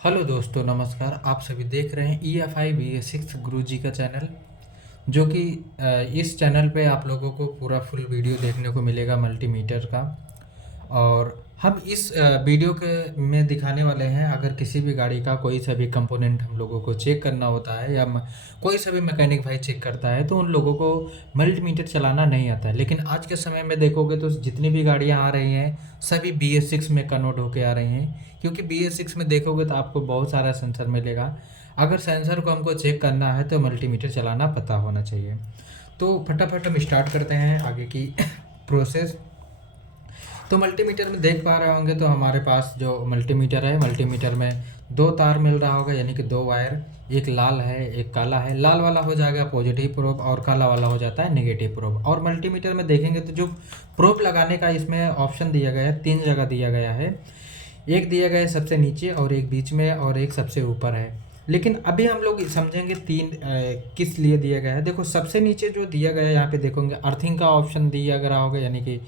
Hello दोस्तों, नमस्कार। आप सभी देख रहे हैं EFI BA6 गुरुजी का चैनल, जो कि इस चैनल पे आप लोगों को पूरा फुल वीडियो देखने को मिलेगा मल्टीमीटर का। और हम इस वीडियो के में दिखाने वाले हैं, अगर किसी भी गाड़ी का कोई सा भी कंपोनेंट हम लोगों को चेक करना होता है या कोई सा भी मैकेनिक भाई चेक करता है, तो उन लोगों को मल्टीमीटर चलाना नहीं आता है। लेकिन आज के समय में देखोगे तो जितनी भी गाड़ियां आ रही हैं सभी BS6 में कन्वर्ट होके आ रही हैं, क्योंकि BS6 में देखोगे तो आपको बहुत सारा सेंसर मिलेगा। अगर सेंसर को हमको चेक करना है तो मल्टीमीटर चलाना पता होना चाहिए। तो फटाफट हम स्टार्ट करते हैं आगे की प्रोसेस। तो मल्टीमीटर में देख पा रहे होंगे तो हमारे पास जो मल्टीमीटर है, मल्टीमीटर में दो तार मिल रहा होगा, यानी कि दो वायर। एक लाल है, एक काला है। लाल वाला हो जाएगा पॉजिटिव प्रोब और काला वाला हो जाता है नेगेटिव प्रोब। और मल्टीमीटर में देखेंगे तो जो प्रोब लगाने का इसमें ऑप्शन दिया गया है, तीन जगह दिया गया है। एक दिया गया है सबसे नीचे, और एक बीच में, और एक सबसे ऊपर है। लेकिन अभी हम लोग समझेंगे तीन किस लिए दिया गया है। देखो, सबसे नीचे जो दिया गया है यहाँ पे देखोगे अर्थिंग का ऑप्शन दिया गया होगा, यानी कि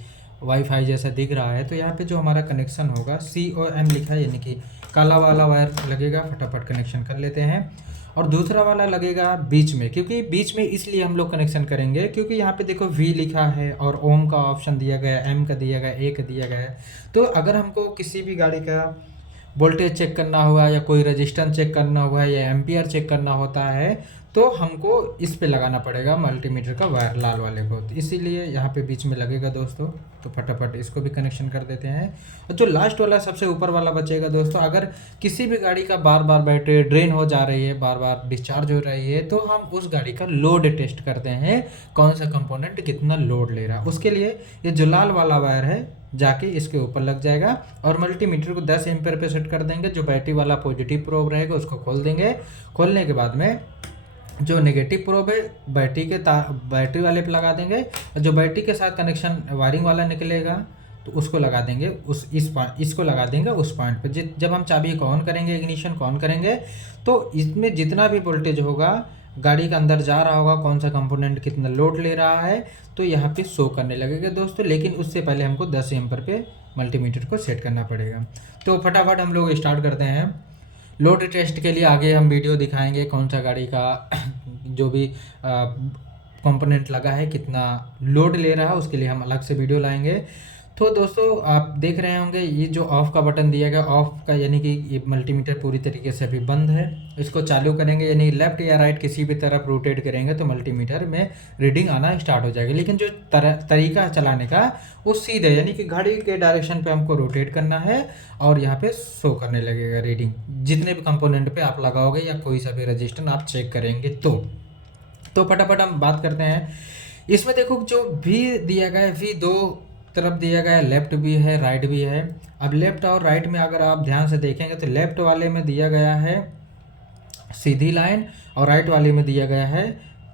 वाईफाई जैसा दिख रहा है। तो यहाँ पे जो हमारा कनेक्शन होगा COM लिखा है, यानी कि काला वाला वायर लगेगा। फटाफट कनेक्शन कर लेते हैं। और दूसरा वाला लगेगा बीच में, क्योंकि बीच में इसलिए हम लोग कनेक्शन करेंगे क्योंकि यहाँ पे देखो V लिखा है और ओम का ऑप्शन दिया गया है, M का दिया गया है, A का दिया गया है। तो अगर हमको किसी भी गाड़ी का वोल्टेज चेक करना हुआ या कोई रजिस्टेंस चेक करना हुआ या एम्पियर चेक करना होता है, तो हमको इस पे लगाना पड़ेगा मल्टीमीटर का वायर, लाल वाले को। तो इसीलिए यहाँ पे बीच में लगेगा दोस्तों। तो फटाफट इसको भी कनेक्शन कर देते हैं। और जो लास्ट वाला सबसे ऊपर वाला बचेगा दोस्तों, अगर किसी भी गाड़ी का बार बार बैटरी ड्रेन हो जा रही है, बार बार डिस्चार्ज हो रही है, तो हम उस गाड़ी का लोड टेस्ट करते हैं, कौन सा कंपोनेंट कितना लोड ले रहा है। उसके लिए ये जो लाल वाला वायर है जाके इसके ऊपर लग जाएगा, और मल्टीमीटर को 10 एम्पेयर पे सेट कर देंगे। जो बैटरी वाला पॉजिटिव प्रोब रहेगा उसको खोल देंगे। खोलने के बाद में जो नेगेटिव प्रोब है बैटरी वाले पे लगा देंगे, और जो बैटरी के साथ कनेक्शन वायरिंग वाला निकलेगा तो उसको लगा देंगे इसको लगा देंगे उस पॉइंट पे। जब हम चाबी को ऑन करेंगे, इग्निशन को ऑन करेंगे, तो इसमें जितना भी वोल्टेज होगा गाड़ी के अंदर जा रहा होगा, कौन सा कंपोनेंट कितना लोड ले रहा है, तो यहाँ पे शो करने लगेगा दोस्तों। लेकिन उससे पहले हमको 10 एम्पर पे मल्टीमीटर को सेट करना पड़ेगा। तो फटाफट हम लोग स्टार्ट करते हैं। लोड टेस्ट के लिए आगे हम वीडियो दिखाएंगे, कौन सा गाड़ी का जो भी कंपोनेंट लगा है कितना लोड ले रहा है, उसके लिए हम अलग से वीडियो लाएंगे। तो दोस्तों, आप देख रहे होंगे ये जो ऑफ का बटन दिया गया, ऑफ का यानी कि ये मल्टीमीटर पूरी तरीके से अभी बंद है। इसको चालू करेंगे, यानी लेफ्ट या राइट किसी भी तरफ रोटेट करेंगे तो मल्टीमीटर में रीडिंग आना स्टार्ट हो जाएगी। लेकिन जो तरीका है चलाने का वो सीधे, यानी कि घड़ी के डायरेक्शन पे हमको रोटेट करना है, और यहाँ पे शो करने लगेगा रीडिंग, जितने भी कंपोनेंट पे आप लगाओगे या कोई सा भी रजिस्टर आप चेक करेंगे। तो फटाफट हम बात करते हैं। इसमें देखो जो भी दिया गया है, V दो तरफ दिया गया है, लेफ्ट भी है राइट भी है। अब लेफ्ट और राइट में अगर आप ध्यान से देखेंगे तो लेफ्ट वाले में दिया गया है सीधी लाइन, और राइट वाले में दिया गया है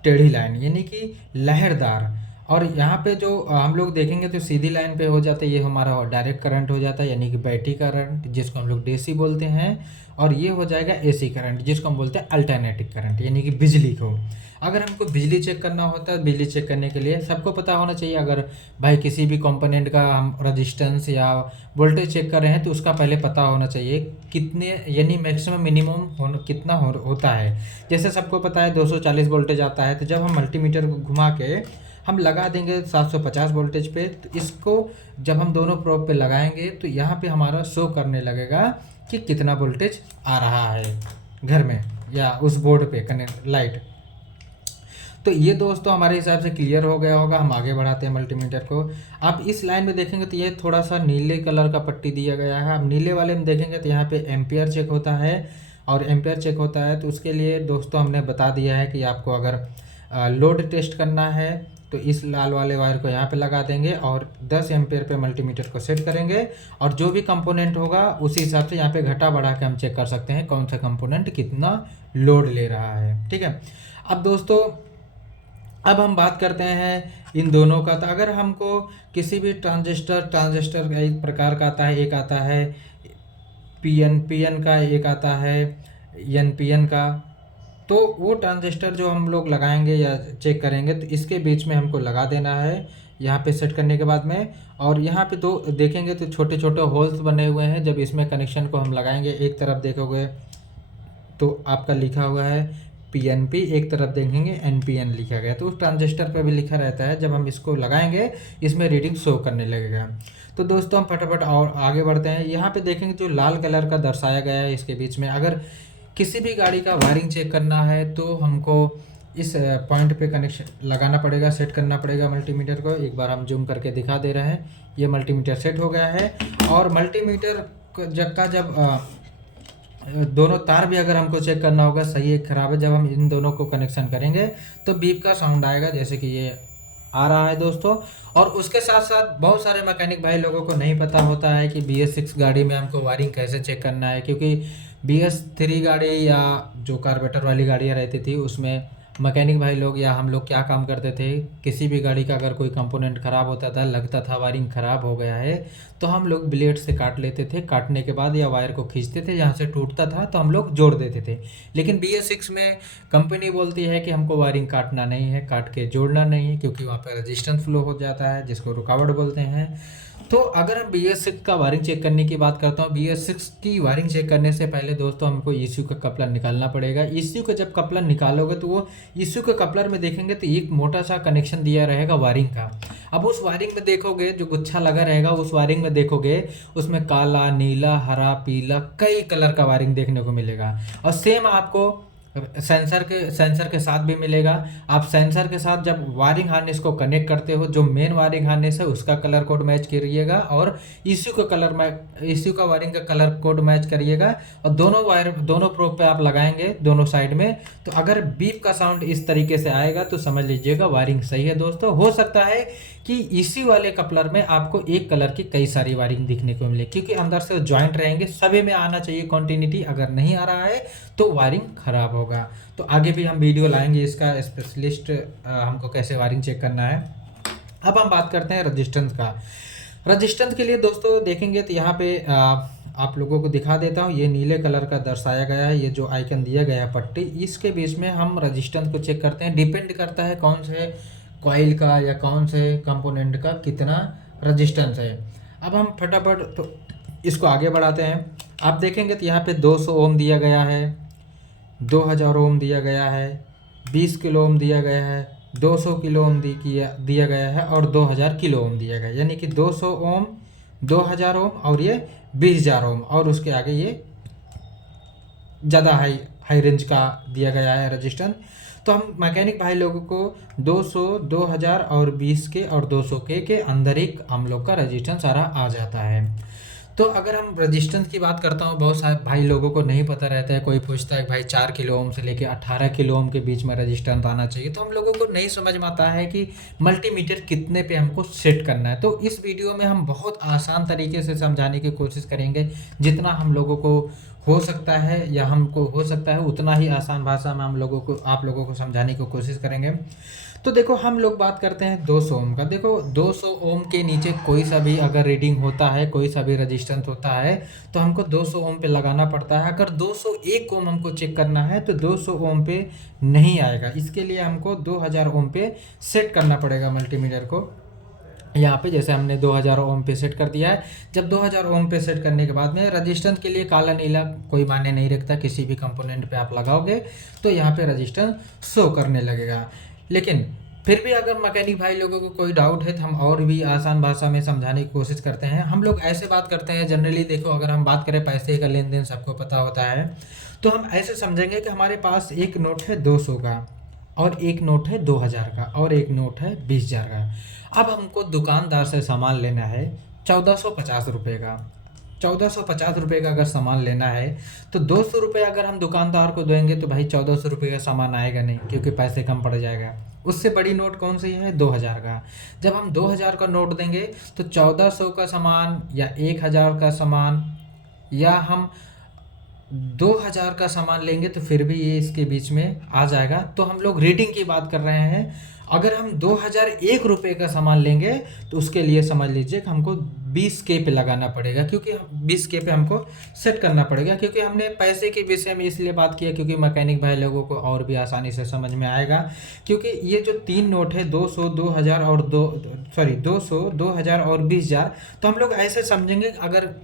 टेढ़ी लाइन, यानी कि लहरदार। और यहाँ पे जो हम लोग देखेंगे तो सीधी लाइन पे हो जाता है, ये हमारा डायरेक्ट करंट हो जाता है, यानी कि बैटरी करंट जिसको हम लोग DC बोलते हैं। और ये हो जाएगा AC करंट, जिसको हम बोलते हैं अल्टरनेटिंग करंट, यानी कि बिजली को। अगर हमको बिजली चेक करना होता है, बिजली चेक करने के लिए सबको पता होना चाहिए, अगर भाई किसी भी कंपोनेंट का हम रजिस्टेंस या वोल्टेज चेक कर रहे हैं तो उसका पहले पता होना चाहिए कितने, यानी मैक्सिमम मिनिमम कितना होता है। जैसे सबको पता है 240 वोल्टेज आता है, तो जब हम मल्टीमीटर को घुमा के हम लगा देंगे 750 वोल्टेज पे, तो इसको जब हम दोनों प्रोब पे लगाएंगे तो यहाँ पे हमारा शो करने लगेगा कि कितना वोल्टेज आ रहा है घर में या उस बोर्ड पे कनेक्ट लाइट। तो ये दोस्तों हमारे हिसाब से क्लियर हो गया होगा। हम आगे बढ़ाते हैं मल्टीमीटर को। आप इस लाइन में देखेंगे तो ये थोड़ा सा नीले कलर का पट्टी दिया गया है। आप नीले वाले में देखेंगे तो यहाँ पे एम्पियर चेक होता है, और एम्पियर चेक होता है तो उसके लिए दोस्तों हमने बता दिया है कि आपको अगर लोड टेस्ट करना है तो इस लाल वाले वायर को यहाँ पे लगा देंगे और 10 एम्पियर पे मल्टीमीटर को सेट करेंगे, और जो भी कंपोनेंट होगा उसी हिसाब से यहाँ पे घटा बढ़ा के हम चेक कर सकते हैं कौन सा कंपोनेंट कितना लोड ले रहा है। ठीक है। अब दोस्तों, अब हम बात करते हैं इन दोनों का। तो अगर हमको किसी भी ट्रांजिस्टर का एक प्रकार का आता है, एक आता है पीएन का, एक आता है एनपीएन का। तो वो ट्रांजिस्टर जो हम लोग लगाएंगे या चेक करेंगे तो इसके बीच में हमको लगा देना है यहाँ पे सेट करने के बाद में, और यहाँ पे तो देखेंगे तो छोटे छोटे होल्स बने हुए हैं। जब इसमें कनेक्शन को हम लगाएंगे, एक तरफ देखोगे तो आपका लिखा हुआ है PNP, एक तरफ देखेंगे NPN लिखा गया, तो उस ट्रांजिस्टर पे भी लिखा रहता है। जब हम इसको लगाएंगे इसमें रीडिंग शो करने लगेगा। तो दोस्तों हम फटाफट और आगे बढ़ते हैं। यहाँ पे देखेंगे जो लाल कलर का दर्शाया गया है इसके बीच में, अगर किसी भी गाड़ी का वायरिंग चेक करना है तो हमको इस पॉइंट पे कनेक्शन लगाना पड़ेगा, सेट करना पड़ेगा मल्टीमीटर को। एक बार हम जूम करके दिखा दे रहे हैं, ये मल्टीमीटर सेट हो गया है। और मल्टीमीटर जब दोनों तार भी अगर हमको चेक करना होगा सही है खराब है, जब हम इन दोनों को कनेक्शन करेंगे तो बीप का साउंड आएगा, जैसे कि ये आ रहा है दोस्तों। और उसके साथ साथ बहुत सारे मैकेनिक भाई लोगों को नहीं पता होता है कि BS6 गाड़ी में हमको वायरिंग कैसे चेक करना है, क्योंकि BS3 गाड़ी या जो कार्बोरेटर वाली गाड़ियाँ रहती थी उसमें मैकेनिक भाई लोग या हम लोग क्या काम करते थे, किसी भी गाड़ी का अगर कोई कंपोनेंट ख़राब होता था, लगता था वायरिंग ख़राब हो गया है, तो हम लोग ब्लेड से काट लेते थे। काटने के बाद या वायर को खींचते थे, जहाँ से टूटता था तो हम लोग जोड़ देते थे। लेकिन BS6 में कंपनी बोलती है कि हमको वायरिंग काटना नहीं है, काट के जोड़ना नहीं है, क्योंकि वहाँ पर रेजिस्टेंस फ्लो हो जाता है जिसको रुकावट बोलते हैं। तो अगर हम BS6 का वायरिंग चेक करने की बात करता हूँ, BS6 की वायरिंग चेक करने से पहले दोस्तों हमको ECU का कपलर निकालना पड़ेगा। ECU का जब कपलर निकालोगे तो वो ECU के कपलर में देखेंगे तो एक मोटा सा कनेक्शन दिया रहेगा वायरिंग का। अब उस वायरिंग में देखोगे जो गुच्छा लगा रहेगा, उस वायरिंग में देखोगे उसमें काला, नीला, हरा, पीला कई कलर का वायरिंग देखने को मिलेगा। और सेम आपको सेंसर के साथ भी मिलेगा। आप सेंसर के साथ जब वायरिंग हार्नेस को कनेक्ट करते हो, जो मेन वायरिंग हार्नेस है उसका कलर कोड मैच करिएगा, और ECU का वायरिंग का कलर कोड मैच करिएगा, और दोनों प्रोब पे आप लगाएंगे दोनों साइड में। तो अगर बीप का साउंड इस तरीके से आएगा तो समझ लीजिएगा वायरिंग सही है दोस्तों। हो सकता है कि इसी वाले कपलर में आपको एक कलर की कई सारी वायरिंग दिखने को मिले, क्योंकि अंदर से जॉइंट रहेंगे, सभी में आना चाहिए कंटिन्यूटी। अगर नहीं आ रहा है तो वायरिंग खराब होगा। तो आगे भी हम वीडियो लाएंगे इसका स्पेशलिस्ट, हमको कैसे वायरिंग चेक करना है। अब हम बात करते हैं रजिस्टेंस का। रजिस्टेंस के लिए दोस्तों देखेंगे तो यहाँ पे आप लोगों को दिखा देता हूँ, ये नीले कलर का दर्शाया गया है, ये जो आइकन दिया गया है पट्टी, इसके बीच में हम रजिस्टेंस को चेक करते हैं। डिपेंड करता है कौन से कॉइल का या कौन से कंपोनेंट का कितना रजिस्टेंस है। अब हम फटाफट तो इसको आगे बढ़ाते हैं। आप देखेंगे तो यहाँ पे 200 ओम दिया गया है, 2000 ओम दिया गया है, 20 किलो ओम दिया गया है, 200 किलो ओम दिया गया है, और 2000 किलो ओम दिया गया है। यानी कि 200 ओम, 2000 ओम और ये 20000 ओम, और उसके आगे ये ज़्यादा हाई रेंज का दिया गया है रजिस्टेंस। तो हम मैकेनिक भाई लोगों को 200, 2000 और 20 के और 200 के अंदर एक हम लोग का रजिस्टेंस सारा आ जाता है। तो अगर हम रजिस्टेंस की बात करता हूँ, बहुत सारे भाई लोगों को नहीं पता रहता है। कोई पूछता है भाई 4 किलो ओम से लेके 18 किलो ओम के बीच में रजिस्टेंस आना चाहिए, तो हम लोगों को नहीं समझ में आता है कि मल्टीमीटर कितने पे हमको सेट करना है। तो इस वीडियो में हम बहुत आसान तरीके से समझाने की कोशिश करेंगे, जितना हम लोगों को हो सकता है या हमको हो सकता है उतना ही आसान भाषा में आप लोगों को समझाने की कोशिश करेंगे। तो देखो हम लोग बात करते हैं 200 ओम का। देखो 200 ओम के नीचे कोई सा भी अगर रीडिंग होता है, कोई सा भी रजिस्टेंस होता है, तो हमको 200 ओम पे लगाना पड़ता है। अगर 201 ओम हमको चेक करना है तो 200 ओम पे नहीं आएगा। इसके लिए हमको 2000 ओम पे सेट करना पड़ेगा मल्टीमीटर को। यहाँ पे जैसे हमने 2000 ओम पे सेट कर दिया है। जब 2000 ओम पे सेट करने के बाद में रजिस्टेंस के लिए काला नीला कोई मायने नहीं रखता, किसी भी कंपोनेंट पे आप लगाओगे तो यहाँ पे रजिस्टेंस शो करने लगेगा। लेकिन फिर भी अगर मैकेनिक भाई लोगों को कोई डाउट है तो हम और भी आसान भाषा में समझाने की कोशिश करते हैं। हम लोग ऐसे बात करते हैं जनरली, देखो अगर हम बात करें पैसे का लेन देन सबको पता होता है, तो हम ऐसे समझेंगे कि हमारे पास एक नोट है 200 का, और एक नोट है 2000 का, और एक नोट है 20000 का। अब हमको दुकानदार से सामान लेना है 1450 रुपये का। 1450 रुपये का अगर सामान लेना है तो 200 रुपये अगर हम दुकानदार को देंगे तो भाई 1400 रुपये का सामान आएगा नहीं, क्योंकि पैसे कम पड़ जाएगा। उससे बड़ी नोट कौन सी है? 2000 का। जब हम 2000 का नोट देंगे तो 1400 का सामान या 1000 का सामान या हम 2000 का सामान लेंगे तो फिर भी ये इसके बीच में आ जाएगा। तो हम लोग रीडिंग की बात कर रहे हैं। अगर हम 2001 रुपये का सामान लेंगे तो उसके लिए समझ लीजिए कि हमको 20K पे लगाना पड़ेगा, क्योंकि 20K पे हमको सेट करना पड़ेगा। क्योंकि हमने पैसे के विषय में इसलिए बात किया क्योंकि मैकेनिक भाई लोगों को और भी आसानी से समझ में आएगा। क्योंकि ये जो 3 नोट है 200, 2000 और 200, 2000 और 20,000, तो हम लोग ऐसे समझेंगे अगर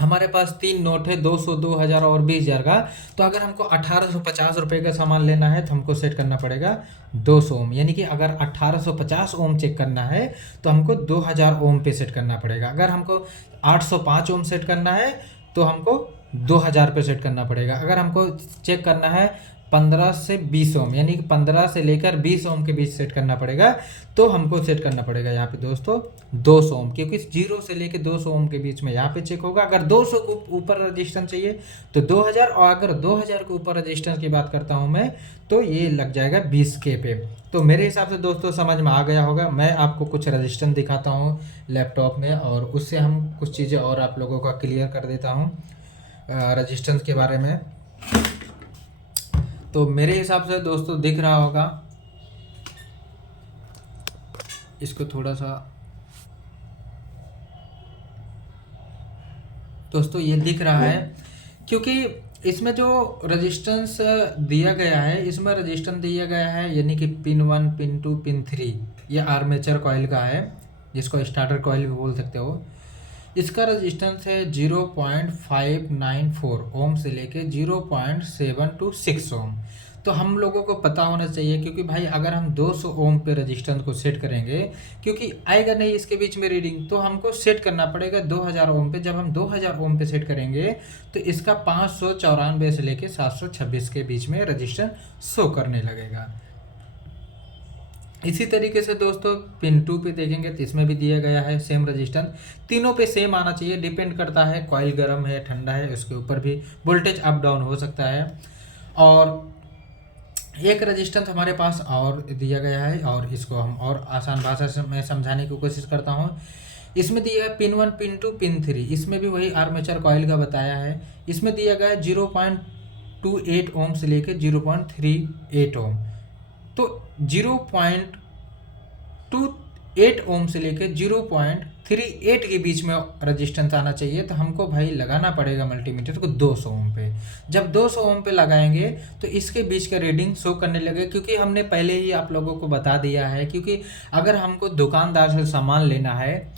हमारे पास 3 नोट है 200, 2000 और 20,000 का, तो अगर हमको 1850 रुपये का सामान लेना है तो हमको सेट करना पड़ेगा 200 ओम। यानी कि अगर 1850 ओम चेक करना है तो हमको 2000 ओम पे सेट करना पड़ेगा। अगर हमको 805 ओम सेट करना है तो हमको 2000 पे सेट करना पड़ेगा। अगर हमको चेक करना है 15 से 20 ओम, यानी कि 15 से लेकर 20 ओम के बीच सेट करना पड़ेगा, तो हमको सेट करना पड़ेगा यहाँ पे दोस्तों 200 ओम। क्योंकि 0 से लेकर 200 ओम के बीच में यहाँ पे चेक होगा। अगर 200 के ऊपर रजिस्टेंस चाहिए तो 2000, और अगर 2000 के ऊपर रजिस्टेंस की बात करता हूँ मैं, तो ये लग जाएगा 20K पे। तो मेरे हिसाब से दोस्तों समझ में आ गया होगा। मैं आपको कुछ रजिस्टेंस दिखाता हूँ लैपटॉप में, और उससे हम कुछ चीज़ें और आप लोगों का क्लियर कर देता हूँ रजिस्टेंस के बारे में। तो मेरे हिसाब से दोस्तों दिख रहा होगा, इसको थोड़ा सा दोस्तों ये दिख रहा है, क्योंकि इसमें जो रजिस्टेंस दिया गया है, इसमें रजिस्टेंस दिया गया है यानी कि पिन 1, पिन 2, पिन 3, ये आर्मेचर कॉइल का है, जिसको स्टार्टर कॉइल भी बोल सकते हो। इसका रजिस्टेंस है 0.594 ओम से लेके 0.726 ओम। तो हम लोगों को पता होना चाहिए, क्योंकि भाई अगर हम 200 ओम पे रजिस्टेंस को सेट करेंगे, क्योंकि आएगा नहीं इसके बीच में रीडिंग, तो हमको सेट करना पड़ेगा 2000 ओम पे। जब हम 2000 ओम पे सेट करेंगे तो इसका 594 से लेके 726 के बीच में रजिस्टेंस शो करने लगेगा। इसी तरीके से दोस्तों पिन 2 पे देखेंगे तो इसमें भी दिया गया है सेम रजिस्टेंस। तीनों पे सेम आना चाहिए, डिपेंड करता है कॉइल गर्म है ठंडा है, उसके ऊपर भी वोल्टेज अप डाउन हो सकता है। और एक रजिस्टेंस हमारे पास और दिया गया है, और इसको हम और आसान भाषा से मैं समझाने की कोशिश करता हूँ। इसमें दिया है पिन 1, पिन 2, पिन 3, इसमें भी वही आर्मेचर कॉइल का बताया है। इसमें दिया गया है 0.28 ओम से लेकर 0.38 ओम। तो 0.28 ओम से लेकर 0.38 के बीच में रजिस्टेंस आना चाहिए। तो हमको भाई लगाना पड़ेगा मल्टीमीटर को 200 ओम पे। जब 200 ओम पे लगाएंगे तो इसके बीच का रीडिंग शो करने लगे, क्योंकि हमने पहले ही आप लोगों को बता दिया है। क्योंकि अगर हमको दुकानदार से सामान लेना है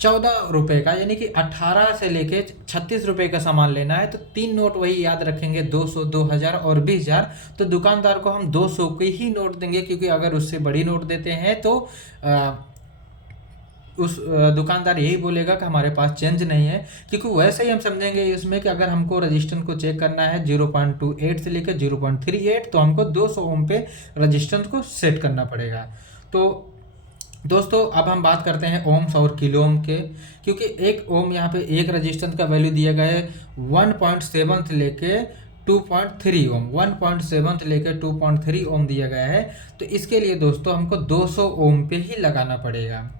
14 रुपये का, यानी कि 18 से लेके 36 रुपये का सामान लेना है, तो 3 नोट वही याद रखेंगे 200, 2000 और 20,000। तो दुकानदार को हम 200 के ही नोट देंगे, क्योंकि अगर उससे बड़ी नोट देते हैं तो उस दुकानदार यही बोलेगा कि हमारे पास चेंज नहीं है। क्योंकि वैसे ही हम समझेंगे इसमें कि अगर हमको रजिस्टेंस को चेक करना है 0.28 से लेकर 0.38, तो हमको 200 ओम पे रजिस्टेंस को सेट करना पड़ेगा। तो दोस्तों अब हम बात करते हैं ओम्स और किलो ओम के, क्योंकि एक ओम यहाँ पे एक रजिस्टेंस का वैल्यू दिया गया है 1.7 से लेके 2.3 ओम, 1.7 से लेकर 2.3 ओम दिया गया है। तो इसके लिए दोस्तों हमको 200 ओम पे ही लगाना पड़ेगा।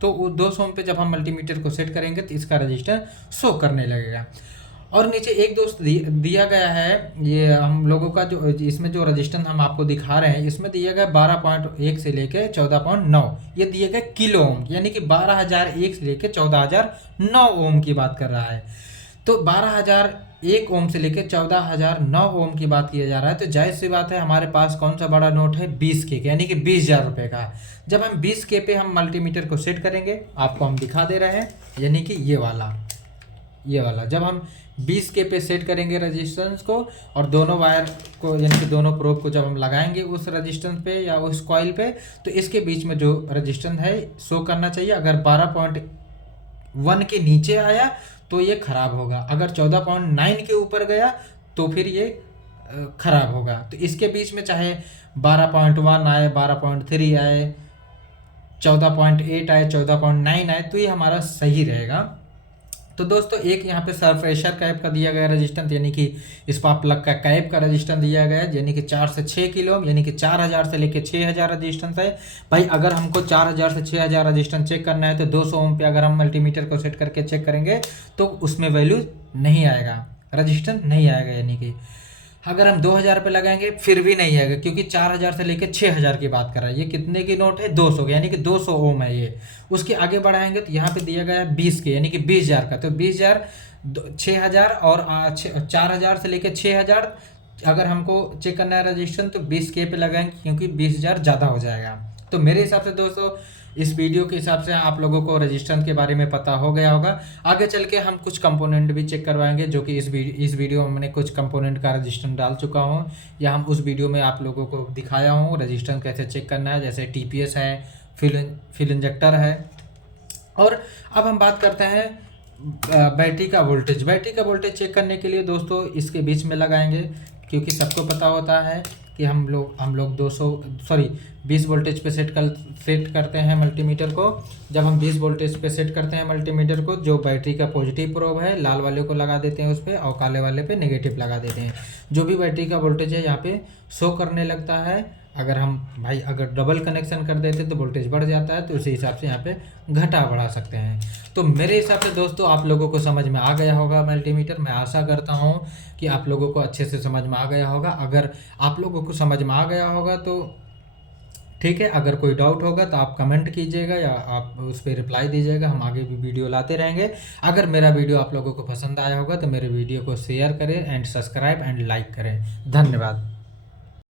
तो 200 ओम पे जब हम मल्टीमीटर को सेट करेंगे तो इसका रजिस्टर शो करने लगेगा। और नीचे एक दोस्त दिया गया है, ये हम लोगों का जो इसमें जो रजिस्टेंस हम आपको दिखा रहे हैं, इसमें दिया गया 12.1 से लेके 14.9, ये दिया गया किलो ओम, यानी कि 12,001 से लेके 14,009 ओम की बात कर रहा है। तो 12,001 ओम से लेके 14,009 ओम की बात किया जा रहा है। तो जायज़ सी बात है, हमारे पास कौन सा बड़ा नोट है 20K यानी कि 20,000 रुपये का। जब हम 20K पे हम मल्टीमीटर को सेट करेंगे, आपको हम दिखा दे रहे हैं, यानी कि ये वाला जब हम 20K पे सेट करेंगे रजिस्टेंस को, और दोनों वायर को यानी कि दोनों प्रोब को जब हम लगाएंगे उस रजिस्टेंस पे या उस कॉइल पे, तो इसके बीच में जो रजिस्टेंस है शो करना चाहिए। अगर 12.1 के नीचे आया तो ये ख़राब होगा, अगर 14.9 के ऊपर गया तो फिर ये ख़राब होगा। तो इसके बीच में चाहे 12.1 आए, 12.3 आए, 14.8 आए, 14.9 आए, तो ये हमारा सही रहेगा। तो दोस्तों एक यहाँ पे सरप्रेशर कैप का दिया गया रजिस्टेंस, यानी कि स्पार्क प्लग का कैप का रजिस्टेंस दिया गया है, यानी कि 4 से 6 किलो ओम, यानी कि 4000 से लेके 6000 रजिस्टेंस है। भाई अगर हमको 4000 से 6000 रजिस्टेंस चेक करना है तो 200 ओम पे अगर हम मल्टीमीटर को सेट करके चेक करेंगे तो उसमें वैल्यू नहीं आएगा, रजिस्टेंस नहीं आएगा। यानी कि अगर हम 2000 पे लगाएंगे फिर भी नहीं आएगा, क्योंकि 4000 से लेकर 6000 की बात कर रहा है। ये कितने की नोट है? 200 की, यानी कि 200 ओम है ये। उसके आगे बढ़ाएंगे तो यहाँ पे दिया गया है 20 के, यानी कि 20,000 का। तो 20,000, 6000 और 4000 से लेकर 6000 अगर हमको चेक करना है रजिस्ट्रेशन, तो 20K पे लगाएंगे, क्योंकि 20,000 ज़्यादा हो जाएगा। तो मेरे हिसाब से दोस्तों, इस वीडियो के हिसाब से आप लोगों को रजिस्ट्रेशन के बारे में पता हो गया होगा। आगे चल के हम कुछ कंपोनेंट भी चेक करवाएंगे, जो कि इस वीडियो में मैंने कुछ कंपोनेंट का रजिस्ट्रेशन डाल चुका हूँ, या हम उस वीडियो में आप लोगों को दिखाया हूँ रजिस्ट्रेशन कैसे चेक करना है, जैसे TPS है, फ्यूल इंजेक्टर है। और अब हम बात करते हैं बैटरी का वोल्टेज। बैटरी का वोल्टेज चेक करने के लिए दोस्तों इसके बीच में लगाएंगे, क्योंकि सबको पता होता है कि हम लोग 20 वोल्टेज पे सेट करते हैं मल्टीमीटर को। जब हम 20 वोल्टेज पे सेट करते हैं मल्टीमीटर को, जो बैटरी का पॉजिटिव प्रोब है लाल वाले को लगा देते हैं उस पर, और काले वाले पे नेगेटिव लगा देते हैं। जो भी बैटरी का वोल्टेज है यहाँ पे शो करने लगता है। अगर डबल कनेक्शन कर देते तो वोल्टेज बढ़ जाता है, तो उसी हिसाब से यहाँ पे घटा बढ़ा सकते हैं। तो मेरे हिसाब से दोस्तों आप लोगों को समझ में आ गया होगा मल्टीमीटर। मैं आशा करता हूँ कि आप लोगों को अच्छे से समझ में आ गया होगा। अगर आप लोगों को समझ में आ गया होगा तो ठीक है, अगर कोई डाउट होगा तो आप कमेंट कीजिएगा या आप उस पर रिप्लाई दीजिएगा, हम आगे भी वीडियो लाते रहेंगे। अगर मेरा वीडियो आप लोगों को पसंद आया होगा तो मेरे वीडियो को शेयर करें एंड सब्सक्राइब एंड लाइक करें। धन्यवाद।